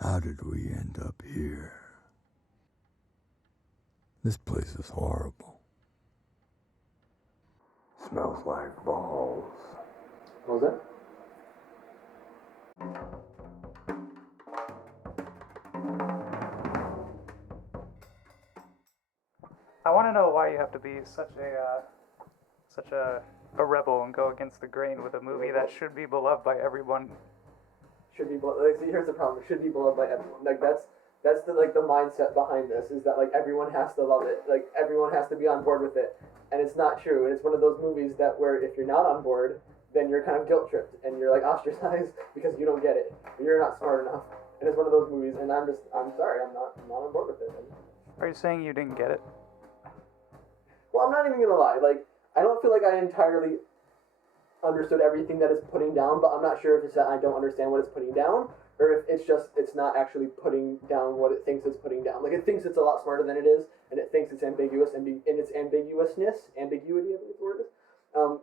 How did we end up here? This place is horrible. Smells like balls. What was that? I want to know why you have to be such a rebel and go against the grain with a movie that should be beloved by everyone. Should be like, see, here's the problem. It should be beloved by everyone. Like that's the mindset behind this, is that like everyone has to love it. Like everyone has to be on board with it. And it's not true. And it's one of those movies that where if you're not on board, then you're kind of guilt tripped and you're like ostracized because you don't get it. You're not smart enough. And it's one of those movies, and I'm sorry, I'm not on board with it. Are you saying you didn't get it? Well, I'm not even gonna lie. Like, I don't feel like I entirely understood everything that it's putting down, but I'm not sure if it's that I don't understand what it's putting down, or if it's not actually putting down what it thinks it's putting down. Like, it thinks it's a lot smarter than it is, and it thinks it's ambiguous, and in its ambiguity, I believe the word is,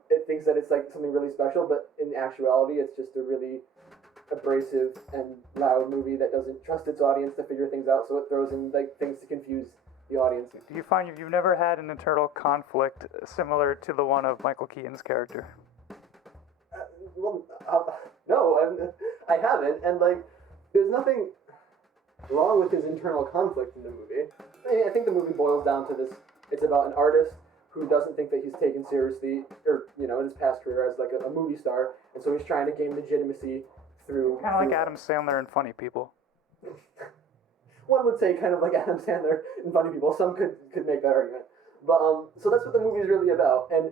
it thinks that it's like something really special, but in actuality, it's just a really abrasive and loud movie that doesn't trust its audience to figure things out, so it throws in like things to confuse the audience. Do you find you've never had an internal conflict similar to the one of Michael Keaton's character? No, I haven't, and like, there's nothing wrong with his internal conflict in the movie. I think the movie boils down to this: it's about an artist who doesn't think that he's taken seriously, or in his past career as like a movie star, and so he's trying to gain legitimacy through kind of like Adam Sandler and Funny People. One would say kind of like Adam Sandler and Funny People. Some could make that argument, but so that's what the movie is really about. And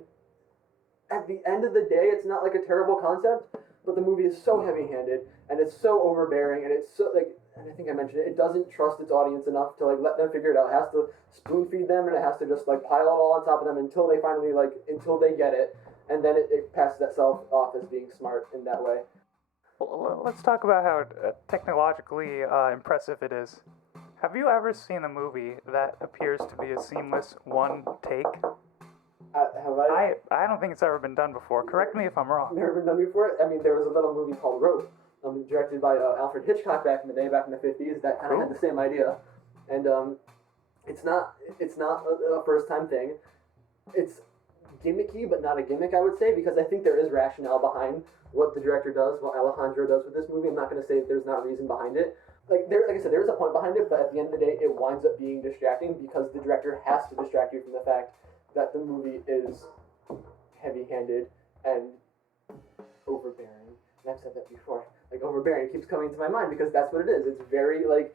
at the end of the day, it's not like a terrible concept, but the movie is so heavy-handed and it's so overbearing, and it's so like, and I think I mentioned it doesn't trust its audience enough to like let them figure it out. It has to spoon feed them, and it has to just like pile it all on top of them until they finally until they get it, and then it passes itself off as being smart in that way. Well, let's talk about how technologically impressive it is. Have you ever seen a movie that appears to be a seamless one take? Have I? I don't think it's ever been done before. Correct me if I'm wrong. Never been done before? I mean, there was a little movie called Rope, directed by Alfred Hitchcock back in the day, back in the 50s, that kind of had the same idea. And it's not a first-time thing. It's gimmicky, but not a gimmick, I would say, because I think there is rationale behind what the director does, what Alejandro does with this movie. I'm not going to say that there's not reason behind it. Like I said, there's a point behind it, but at the end of the day, it winds up being distracting because the director has to distract you from the fact that the movie is heavy-handed and overbearing. And I've said that before. Like, overbearing keeps coming to my mind because that's what it is. It's very, like,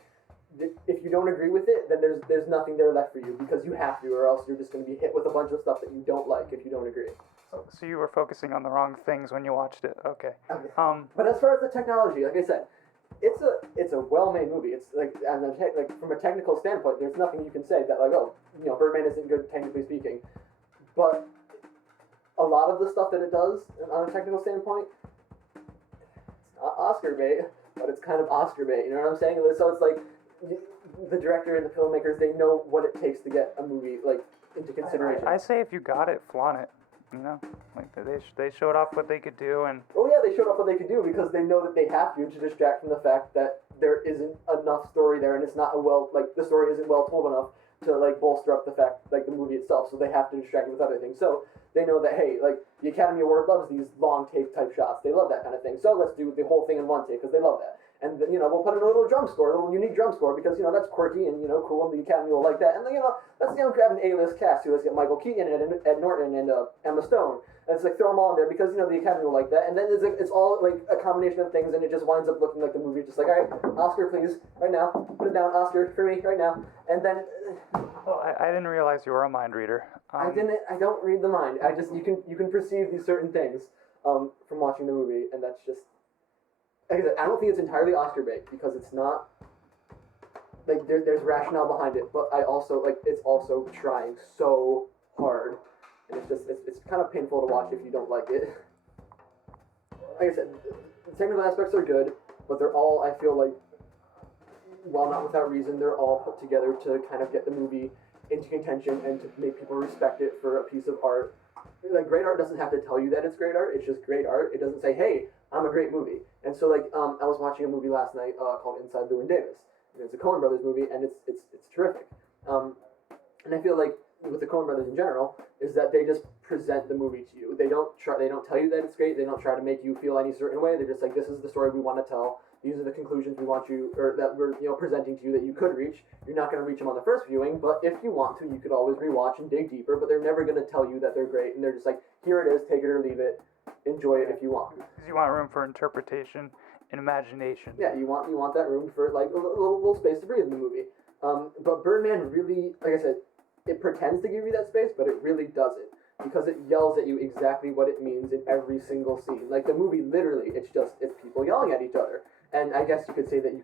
if you don't agree with it, then there's nothing there left for you because you have to, or else you're just going to be hit with a bunch of stuff that you don't like if you don't agree. So you were focusing on the wrong things when you watched it. Okay. But as far as the technology, like I said, it's a well-made movie. It's like from a technical standpoint, there's nothing you can say that like, oh, Birdman isn't good technically speaking. But a lot of the stuff that it does on a technical standpoint, it's not Oscar bait, but it's kind of Oscar bait. You know what I'm saying? So it's like the director and the filmmakers, they know what it takes to get a movie like into consideration. I say if you got it, flaunt it. Like they showed off what they could do, and they showed off what they could do because they know that they have to distract from the fact that there isn't enough story there, and it's not the story isn't well told enough to like bolster up the fact like the movie itself. So they have to distract it with other things. So they know that hey, like the Academy Award loves these long take type shots. They love that kind of thing. So let's do the whole thing in one take because they love that. And we'll put in a little drum score, a little unique drum score because that's quirky and cool, and the Academy will like that. And then let's grab an A-list cast too. Let's get Michael Keaton and Ed Norton and Emma Stone. And it's like throw them all in there because the Academy will like that. And then it's all like a combination of things, and it just winds up looking like the movie. Just like, all right, Oscar, please, right now, put it down, Oscar for me, right now. And then. Well, I didn't realize you were a mind reader. I don't read the mind. I just you can perceive these certain things from watching the movie, and that's just. Like I said, I don't think it's entirely Oscar bait because it's not. Like there's rationale behind it, but I also it's also trying so hard, and it's kind of painful to watch if you don't like it. Like I said, the technical aspects are good, but they're all, I feel like, while not without reason, they're all put together to kind of get the movie into contention and to make people respect it for a piece of art. Like, great art doesn't have to tell you that it's great art. It's just great art. It doesn't say, hey, I'm a great movie. And so like I was watching a movie last night called Inside Llewyn Davis. And it's a Coen Brothers movie, and it's terrific. And I feel like with the Coen Brothers in general is that they just present the movie to you. They don't tell you that it's great. They don't try to make you feel any certain way. They're just like, this is the story we want to tell. These are the conclusions we want you, or that we're presenting to you that you could reach. You're not going to reach them on the first viewing, but if you want to, you could always rewatch and dig deeper. But they're never going to tell you that they're great, and they're just like, here it is, take it or leave it, enjoy it if you want. Because you want room for interpretation and imagination. Yeah, you want that room for like a little space to breathe in the movie. But Birdman really, like I said, it pretends to give you that space, but it really doesn't, because it yells at you exactly what it means in every single scene. Like the movie, literally, it's people yelling at each other. And I guess you could say that you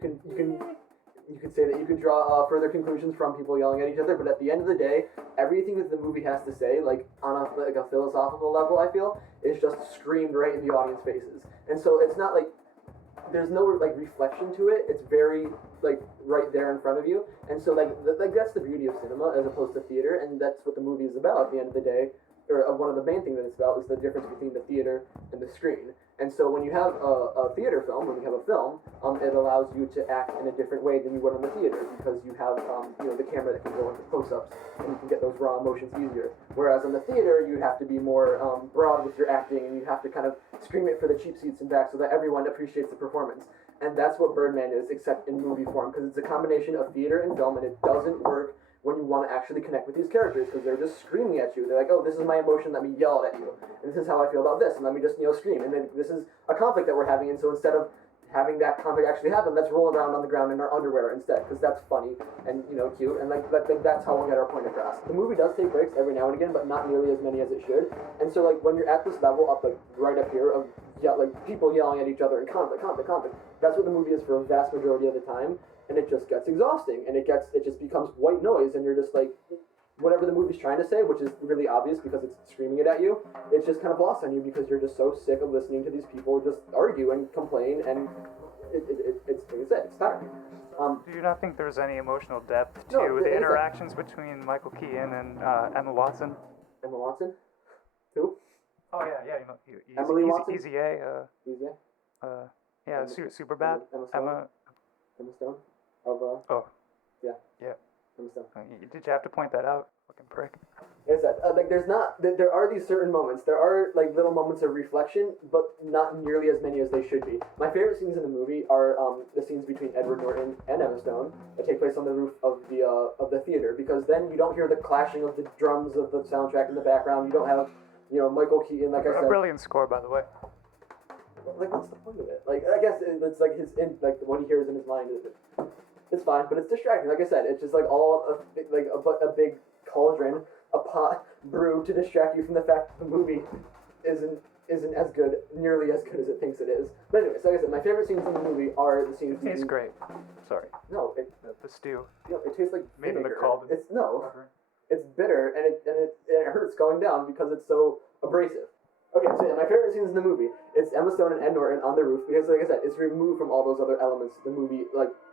could draw further conclusions from people yelling at each other. But at the end of the day, everything that the movie has to say, like on a philosophical level, I feel, is just screamed right in the audience faces. And so it's not like there's no like reflection to it. It's very like right there in front of you. And so like that's the beauty of cinema as opposed to theater, and that's what the movie is about at the end of the day. Or one of the main things that it's about is the difference between the theater and the screen. And so when you have a theater film, when you have a film, it allows you to act in a different way than you would on the theater, because you have the camera that can go into close-ups, and you can get those raw emotions easier. Whereas on the theater, you have to be more broad with your acting, and you have to kind of scream it for the cheap seats and back so that everyone appreciates the performance. And that's what Birdman is, except in movie form, because it's a combination of theater and film, and it doesn't work when you want to actually connect with these characters, because they're just screaming at you. They're like, oh, this is my emotion, let me yell at you. And this is how I feel about this, and let me just, scream. And then this is a conflict that we're having, and so instead of having that conflict actually happen, let's roll around on the ground in our underwear instead, because that's funny and, cute, and that's how we'll get our point across. The movie does take breaks every now and again, but not nearly as many as it should. And so, like, when you're at this level up, like, right up here of, people yelling at each other and conflict, that's what the movie is for a vast majority of the time. And it just gets exhausting, and it just becomes white noise, and you're just like, whatever the movie's trying to say, which is really obvious because it's screaming it at you, it's just kind of lost on you because you're just so sick of listening to these people just argue and complain, and it's tiring. Do you not think there's any emotional depth to No, the interactions between Michael Keaton and Emma Watson? Emma Watson? Who? Oh yeah, Emily Watson? Easy A. Easy A? Yeah, super bad. Emma Stone? Yeah. Emma Stone. Did you have to point that out? Fucking prick. Like I said, there are these certain moments. There are like little moments of reflection, but not nearly as many as they should be. My favorite scenes in the movie are the scenes between Edward Norton and Emma Stone that take place on the roof of the theater, because then you don't hear the clashing of the drums of the soundtrack in the background. You don't have Michael Keaton, like I said. A brilliant score, by the way. Like, what's the point of it? Like, I guess it's like what he hears in his mind. It's fine, but it's distracting. Like I said, it's just like a big cauldron, a pot brewed to distract you from the fact that the movie isn't nearly as good as it thinks it is. But anyway, so like I said, my favorite scenes in the movie are the scenes. It tastes great. Sorry. No, the stew. It tastes like made in the vinegar. cauldron. It's bitter, and it hurts going down because it's so abrasive. Okay, so yeah, my favorite scenes in the movie, it's Emma Stone and Ed Norton on the roof, because like I said, it's removed from all those other elements. The movie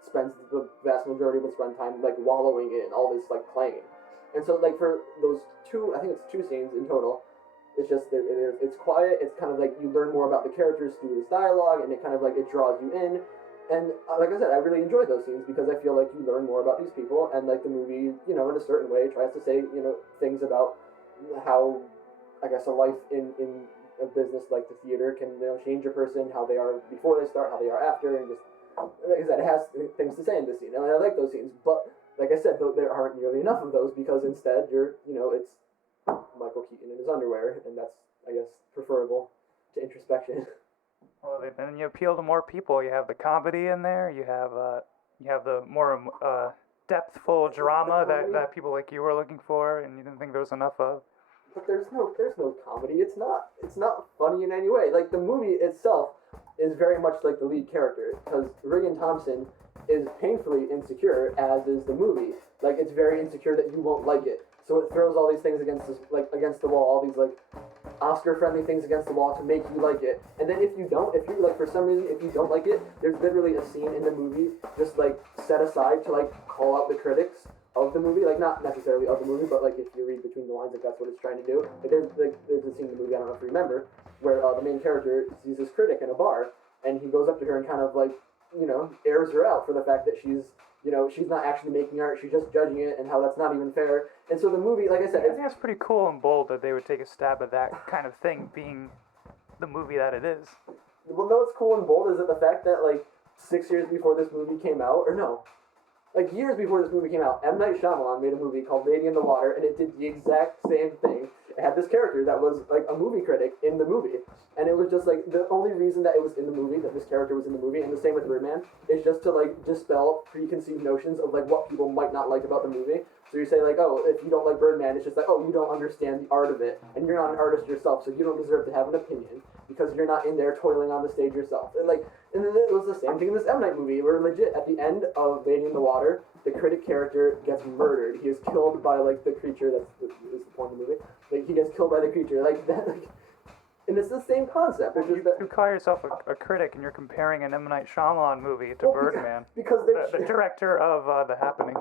spends the vast majority of its runtime wallowing in all this playing. And so for those I think it's two scenes in total, it's just it's quiet. It's kind of like you learn more about the characters through this dialogue, and it kind of it draws you in. And like I said, I really enjoy those scenes because I feel like you learn more about these people, and the movie, in a certain way, tries to say things about how, I guess, a life in a business like the theater can change a person, how they are before they start, how they are after, and just like I said, it has things to say in this scene, and I like those scenes. But like I said, there aren't nearly enough of those, because instead it's Michael Keaton in his underwear, and that's, I guess, preferable to introspection. Well, then you appeal to more people. You have the comedy in there. You have the more depthful drama that people like you were looking for, and you didn't think there was enough of. But there's no comedy. It's not funny in any way. Like, the movie itself is very much like the lead character, because Regan Thompson is painfully insecure, as is the movie. Like, it's very insecure that you won't like it. So it throws all these things against the wall, all these Oscar-friendly things against the wall to make you like it. And then if you for some reason, if you don't like it, there's literally a scene in the movie just set aside to call out the critics of the movie, not necessarily of the movie, but if you read between the lines, that's what it's trying to do. There's a scene in the movie, I don't know if you remember, where the main character sees this critic in a bar, and he goes up to her and kind of like, airs her out for the fact that she's not actually making art, she's just judging it, and how that's not even fair. And so the movie, like I said, I think that's pretty cool and bold that they would take a stab at that kind of thing being the movie that it is. well, no, what's cool and bold is that the fact that, like, 6 years before this movie came out, or no, like years before this movie came out, M. Night Shyamalan made a movie called Lady in the Water, and it did the exact same thing. It had this character that was like a movie critic in the movie, and it was just like the only reason that it was in the movie, that this character was in the movie, and the same with Birdman, is just to like dispel preconceived notions of like what people might not like about the movie. So you say like, oh, if you don't like Birdman, it's just like, oh, you don't understand the art of it, and you're not an artist yourself, so you don't deserve to have an opinion because you're not in there toiling on the stage yourself. And then it was the same thing in this M. Night movie, where legit at the end of Lady in the Water, the critic character gets murdered. He is killed by like the creature is the point of the movie. Like he gets killed by the creature, like that. Like, and it's the same concept. It's just that You call yourself a critic, and you're comparing an M. Night Shyamalan movie to Birdman. because The director of The Happening.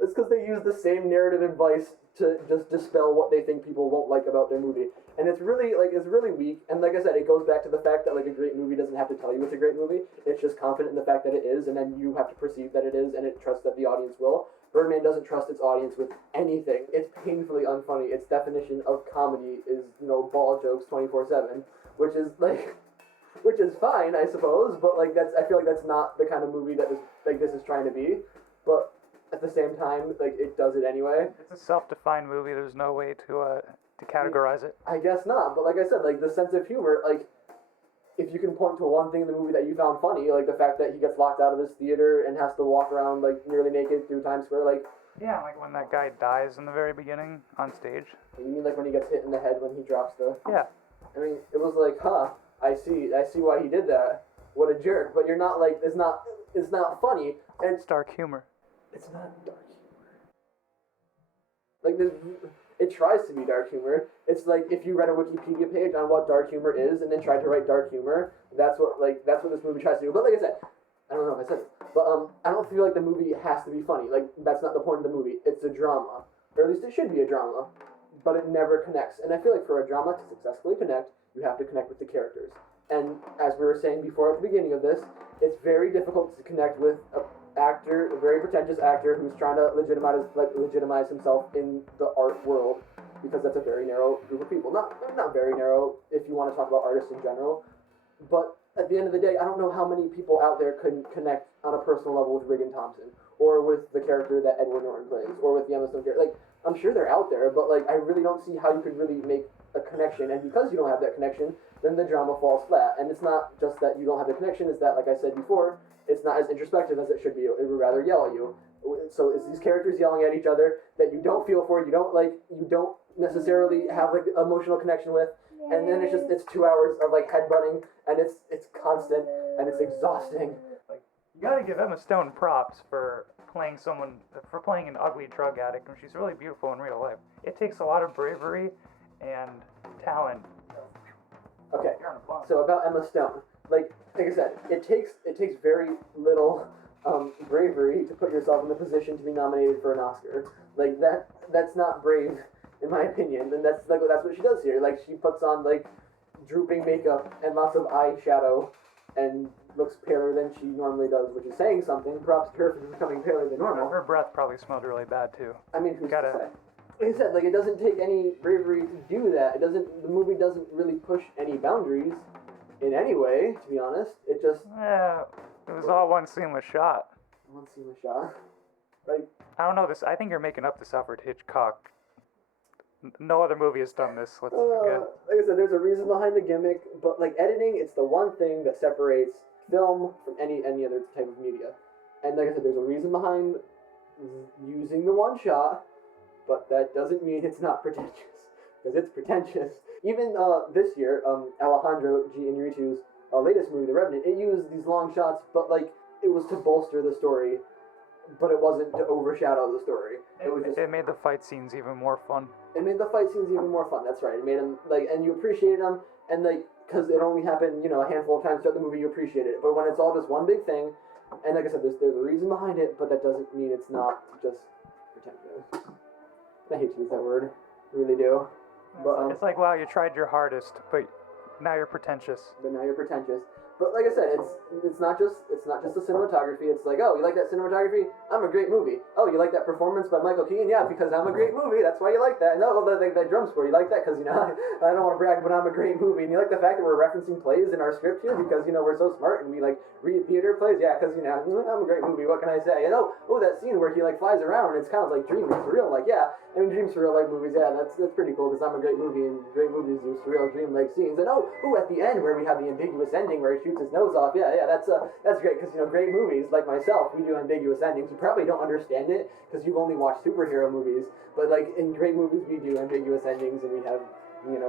it's because they use the same narrative advice to just dispel what they think people won't like about their movie. And it's really weak. And like I said, it goes back to the fact that like a great movie doesn't have to tell you it's a great movie. It's just confident in the fact that it is, and then you have to perceive that it is, and it trusts that the audience will. Birdman doesn't trust its audience with anything. It's painfully unfunny. Its definition of comedy is, ball jokes 24/7, which is fine, I suppose. But like I feel like that's not the kind of movie that this is trying to be. But at the same time, like it does it anyway. It's a self-defined movie. There's no way to categorize it. I guess not, but like I said, like the sense of humor, like if you can point to one thing in the movie that you found funny, like the fact that he gets locked out of his theater and has to walk around like nearly naked through Times Square, like Yeah, like when that guy dies in the very beginning on stage. you mean like when he gets hit in the head when he drops the Yeah. I mean, it was like, I see why he did that. What a jerk. But you're not like it's not funny, and It's dark humor. it's not dark humor. Like it tries to be dark humor. It's like if you read a Wikipedia page on what dark humor is and then tried to write dark humor, that's what this movie tries to do. But like I said, I don't know if I said it, but I don't feel like the movie has to be funny. Like that's not the point of the movie. It's a drama, or at least it should be a drama, but it never connects. And I feel like for a drama to successfully connect, you have to connect with the characters. And as we were saying before at the beginning of this, it's very difficult to connect with a very pretentious actor who's trying to legitimize himself in the art world, because that's a very narrow group of people. Not very narrow if you want to talk about artists in general, but at the end of the day, I don't know how many people out there couldn't connect on a personal level with Regan Thompson, or with the character that Edward Norton plays, or with the Emma Stone character. Like, I'm sure they're out there, but like I really don't see how you could really make a connection. And because you don't have that connection, then the drama falls flat. And it's not just that you don't have the connection, it's that, like I said before, it's not as introspective as it should be. It would rather yell at you. So it's these characters yelling at each other that you don't feel for, you don't necessarily have like emotional connection with, and then it's 2 hours of like headbutting, and it's constant and it's exhausting. Like, you gotta give Emma Stone props for playing an ugly drug addict when she's really beautiful in real life. It takes a lot of bravery and talent. Okay, so about Emma Stone, like I said, it takes very little bravery to put yourself in the position to be nominated for an Oscar. Like that's not brave, in my opinion. And that's what she does here. Like she puts on like drooping makeup and lots of eyeshadow and looks paler than she normally does, which is saying something. Props to her for becoming paler than normal. Her breath probably smelled really bad too. I mean, who's to say? Like I said, like it doesn't take any bravery to do that. The movie doesn't really push any boundaries in any way, to be honest. It just it was all one seamless shot. One seamless shot. Like I don't know this. I think you're making up this Alfred Hitchcock. No other movie has done this. Let's forget. Like I said, there's a reason behind the gimmick, but like editing, it's the one thing that separates film from any other type of media. And like I said, there's a reason behind using the one shot, but that doesn't mean it's not pretentious, because it's pretentious. Even this year, Alejandro G. Iñárritu's latest movie, The Revenant, it used these long shots, but like it was to bolster the story, but it wasn't to overshadow the story. It made the fight scenes even more fun. It made the fight scenes even more fun. That's right. It made them like, and you appreciated them, and like because it only happened, a handful of times throughout the movie, you appreciate it. But when it's all just one big thing, and like I said, there's a reason behind it, but that doesn't mean it's not just pretentious. I hate to use that word, I really do. But it's like, wow, you tried your hardest, but Now you're pretentious. But now you're pretentious. But like I said, it's not just the cinematography. It's like, oh, you like that cinematography? I'm a great movie. Oh, you like that performance by Michael Keaton? Yeah, because I'm a great movie. That's why you like that. No, that drum score, you like that because I don't want to brag, but I'm a great movie. And you like the fact that we're referencing plays in our script here because we're so smart and we like read theater plays. Yeah, because I'm a great movie. What can I say? Oh, that scene where he like flies around and it's kind of like dreamy, surreal. Like yeah, I mean dream surreal like movies. Yeah, that's pretty cool because I'm a great movie and great movies do surreal dream like scenes. And at the end where we have the ambiguous ending where he shoots his nose off. Yeah, that's great because great movies like myself, we do ambiguous endings. You probably don't understand it because you've only watched superhero movies, but like in great movies we do ambiguous endings and we have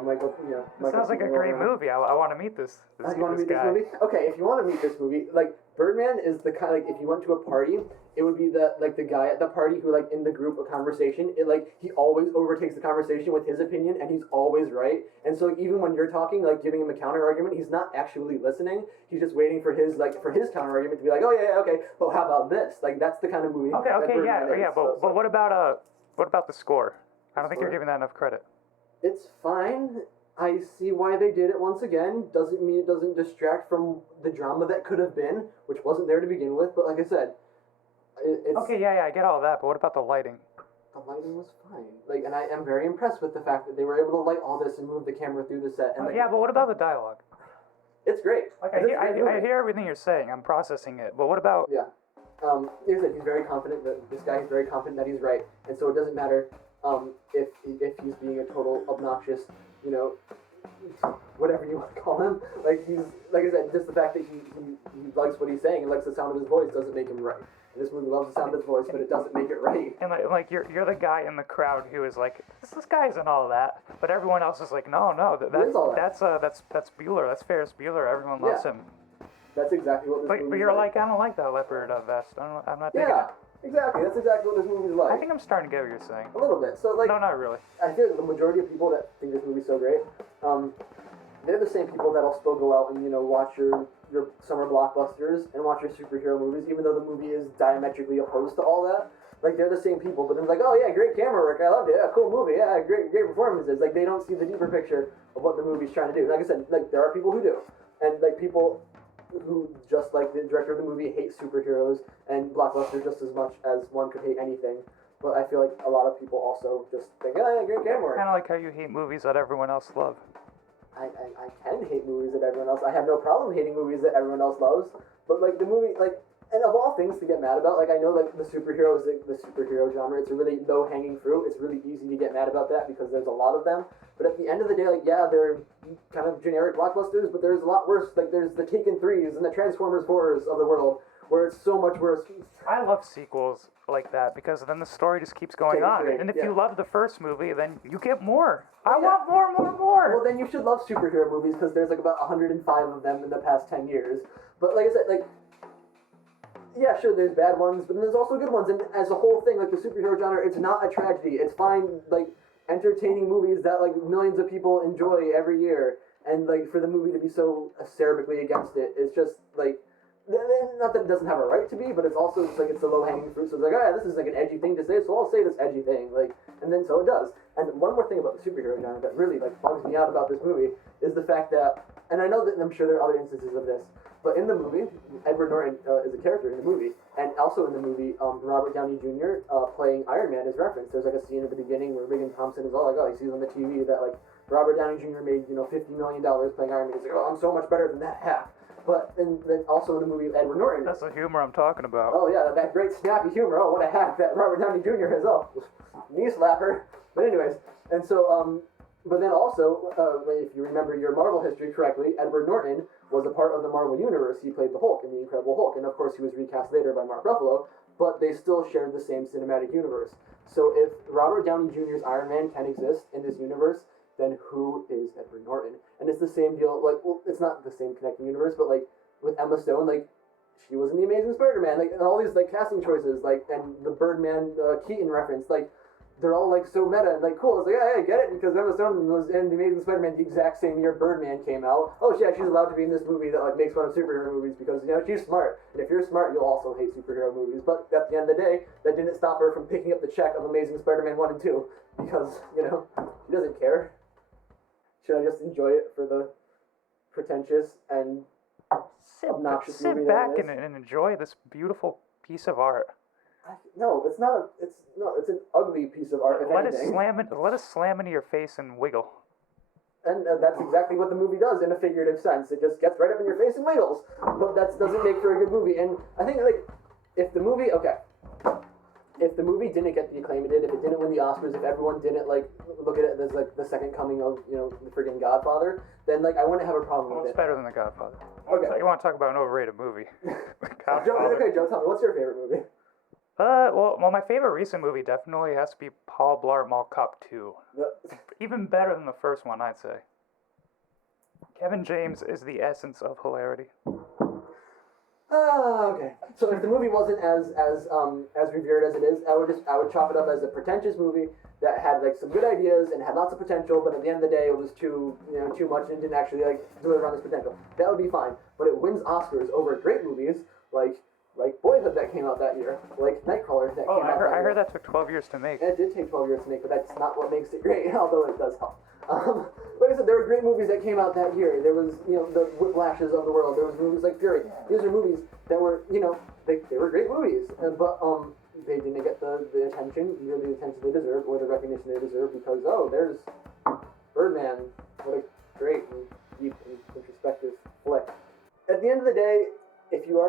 Michael. It sounds like a great movie. I want to meet this guy. You want to meet this movie? Okay, if you want to meet this movie, like Birdman is the kind of like if you went to a party, it would be the guy at the party who like in the group of conversation, he always overtakes the conversation with his opinion and he's always right. And so even when you're talking, like giving him a counter argument, he's not actually listening. He's just waiting for his counter argument to be like, oh yeah, okay, but how about this? Like that's the kind of movie. Okay, yeah. But what about the score? I don't think you're giving that enough credit. It's fine. I see why they did it once again. Doesn't mean it doesn't distract from the drama that could have been, which wasn't there to begin with. But like I said, it's... Okay, yeah, I get all that, but what about the lighting? The lighting was fine. And I am very impressed with the fact that they were able to light all this and move the camera through the set. And yeah, but what about the dialogue? It's great. Like, I hear everything you're saying. I'm processing it. But what about... Yeah. Like I said, he's very confident that this guy is very confident that he's right. And so it doesn't matter if he's being a total obnoxious, whatever you want to call him. Like I said, just the fact that he likes what he's saying and likes the sound of his voice doesn't make him right. And this movie loves the sound of his voice, but it doesn't make it right. And like you're the guy in the crowd who is like, this guy isn't all that, but everyone else is like, no, that's Bueller, that's Ferris Bueller. Everyone loves him. That's exactly what this movie is. But you're like, I don't like that leopard vest. I'm not digging it. Exactly. That's exactly what this movie's like. I think I'm starting to get what you're saying. A little bit. So like. No, not really. I feel the majority of people that think this movie's so great, they're the same people that'll still go out and watch your summer blockbusters and watch your superhero movies, even though the movie is diametrically opposed to all that. Like they're the same people, but then like, oh yeah, great camera work, I loved it, yeah, cool movie, yeah, great performances. Like they don't see the deeper picture of what the movie's trying to do. Like I said, like there are people who do, and like people who, just like the director of the movie, hate superheroes and blockbusters just as much as one could hate anything. But I feel like a lot of people also just think, oh yeah, great camera work. Kind of like how you hate movies that everyone else loves. I can hate movies that everyone else. I have no problem hating movies that everyone else loves. But like the movie, like, and of all things to get mad about, like I know like the superhero genre. It's a really low hanging fruit. It's really easy to get mad about that because there's a lot of them. But at the end of the day, like yeah, they're kind of generic blockbusters. But there's a lot worse. Like there's the Taken 3s and the Transformers 4s of the world, where it's so much worse. I love sequels like that because then the story just keeps going on. And if you love the first movie, then you get more. I want more. Well, then you should love superhero movies because there's like about 105 of them in the past 10 years. But like I said, like, yeah, sure, there's bad ones, but then there's also good ones. And as a whole thing, like the superhero genre, it's not a tragedy. It's fine, like, entertaining movies that like millions of people enjoy every year. And like for the movie to be so acerically against it, it's just like, not that it doesn't have a right to be, but it's also just like it's the low-hanging fruit. So it's like, oh yeah, this is like an edgy thing to say, so I'll say this edgy thing, like, and then so it does. And one more thing about the superhero genre that really like bugs me out about this movie is the fact that, and I know that I'm sure there are other instances of this, but in the movie, Edward Norton is a character in the movie, and also in the movie, Robert Downey Jr. Playing Iron Man is referenced. There's like a scene at the beginning where Regan Thompson is all like, oh, he sees on the TV that like Robert Downey Jr. made $50 million playing Iron Man. He's like, oh, I'm so much better than that half. But then also in the movie Edward Norton. That's the humor I'm talking about. Oh yeah, that great snappy humor. Oh, what a hack that Robert Downey Jr. has. Oh, knee slapper. But anyways, and so but then also, if you remember your Marvel history correctly, Edward Norton was a part of the Marvel Universe. He played the Hulk in the Incredible Hulk, and of course he was recast later by Mark Ruffalo. But they still shared the same cinematic universe. So if Robert Downey Jr.'s Iron Man can exist in this universe, then who is Edward Norton? And it's the same deal, like, well, it's not the same connecting universe, but, like, with Emma Stone, like, she was in The Amazing Spider-Man, like, and all these, like, casting choices, like, and the Birdman Keaton reference, like, they're all, like, so meta and, like, cool. It's like, yeah, I get it, because Emma Stone was in The Amazing Spider-Man the exact same year Birdman came out. Oh, yeah, she's allowed to be in this movie that, like, makes fun of superhero movies because, she's smart. And if you're smart, you'll also hate superhero movies. But at the end of the day, that didn't stop her from picking up the check of Amazing Spider-Man 1 and 2 because, she doesn't care. Should I just enjoy it for the pretentious and obnoxious movie sit that back it is. and enjoy this beautiful piece of art. No, it's not. It's an ugly piece of art. If Let anything. it slam into your face and wiggle. And that's exactly what the movie does in a figurative sense. It just gets right up in your face and wiggles. But that doesn't make for a good movie. And I think, like, if the movie didn't get the acclaim it did, if it didn't win the Oscars, if everyone didn't, like, look at it as, like, the second coming of, you know, the friggin' Godfather, then, like, I wouldn't have a problem Well, with it's it. better than The Godfather. Okay. So you want to talk about an overrated movie? Joe, okay, Joe, tell me, what's your favorite movie? Well, my favorite recent movie definitely has to be Paul Blart Mall Cop 2. Even better than the first one, I'd say. Kevin James is the essence of hilarity. Okay. So if the movie wasn't as revered as it is, I would chop it up as a pretentious movie that had like some good ideas and had lots of potential, but at the end of the day it was too much and didn't actually like deliver on this potential. That would be fine. But it wins Oscars over great movies like Boyhood that came out that year, like Nightcrawler that came out that year. I heard that took 12 years to make. It did take 12 years to make, but that's not what makes it great, although it does help. Like I said, there were great movies that came out that year. There was, the Whiplashes of the world. There was movies like Fury. These are movies that were, they were great movies, but they didn't get the attention, either the attention they deserve or the recognition they deserve because, there's Birdman. What a great and deep and introspective flick. At the end of the day, if you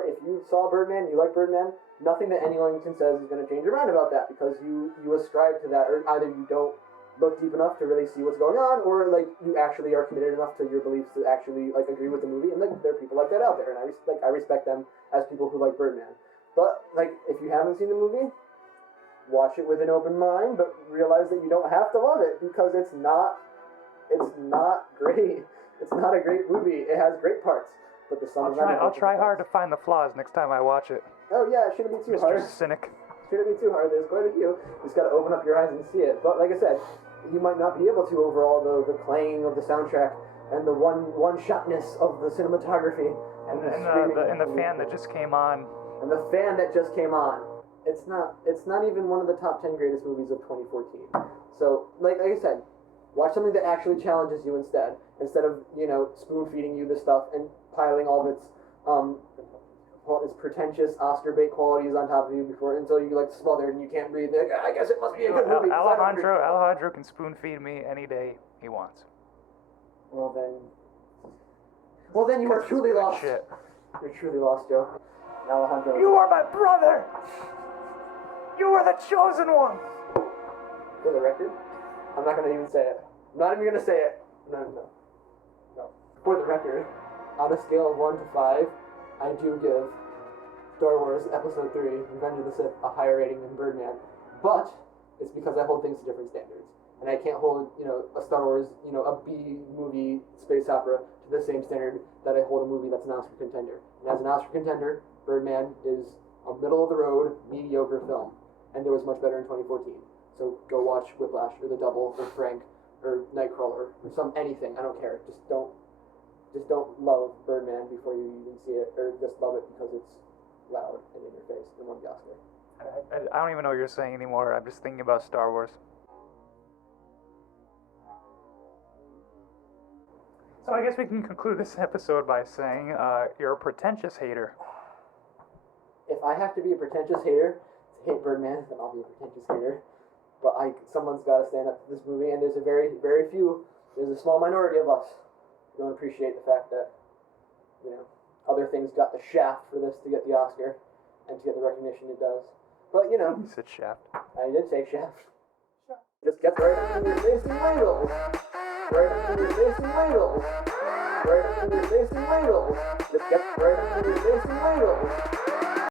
saw Birdman, you like Birdman, nothing that anyone can say is going to change your mind about that because you ascribe to that, or either you don't look deep enough to really see what's going on, or like you actually are committed enough to your beliefs to actually like agree with the movie, and like there are people like that out there, and I respect them as people who like Birdman. But like if you haven't seen the movie, watch it with an open mind, but realize that you don't have to love it because it's not great. It's not a great movie. It has great parts. But I'll try hard to find the flaws next time I watch it. Oh yeah, it shouldn't be too hard. Mr. Cynic. Shouldn't be too hard. There's quite a few. You just gotta open up your eyes and see it. But like I said, you might not be able to overall the clang of the soundtrack and the one-shotness of the cinematography and the fan that just came on. And the fan that just came on. It's not even one of the top 10 greatest movies of 2014. So like I said, watch something that actually challenges you instead of spoon feeding you this stuff and piling all of its pretentious Oscar bait qualities on top of you until you like smothered and you can't breathe. Like, I guess it must be a good movie. Alejandro can spoon feed me any day he wants. Well then you are truly lost. Shit. You're truly lost, Joe. Alejandro. You are my brother. You are the chosen one. For the record, I'm not gonna even say it. I'm not even gonna say it. No. For the record, on a scale of 1 to 5, I do give Star Wars Episode 3, Revenge of the Sith, a higher rating than Birdman. But it's because I hold things to different standards. And I can't hold, a Star Wars, a B-movie space opera to the same standard that I hold a movie that's an Oscar contender. And as an Oscar contender, Birdman is a middle-of-the-road, mediocre film. And there was much better in 2014. So go watch Whiplash, or The Double, or Frank, or Nightcrawler, or anything. I don't care. Just don't love Birdman before you even see it, or just love it because it's loud and in your face and won the Oscar. I don't even know what you're saying anymore. I'm just thinking about Star Wars. So I guess we can conclude this episode by saying you're a pretentious hater. If I have to be a pretentious hater to hate Birdman, then I'll be a pretentious hater. But someone's got to stand up to this movie, and there's a very, very few. There's a small minority of us who don't appreciate the fact that, other things got the shaft for this to get the Oscar and to get the recognition it does. But, You said shaft. I did say shaft. Just gets right up in your face and wiggles. Right up in your face and wiggles. Right up in your face and wiggles. Just gets right up in your face and wiggles.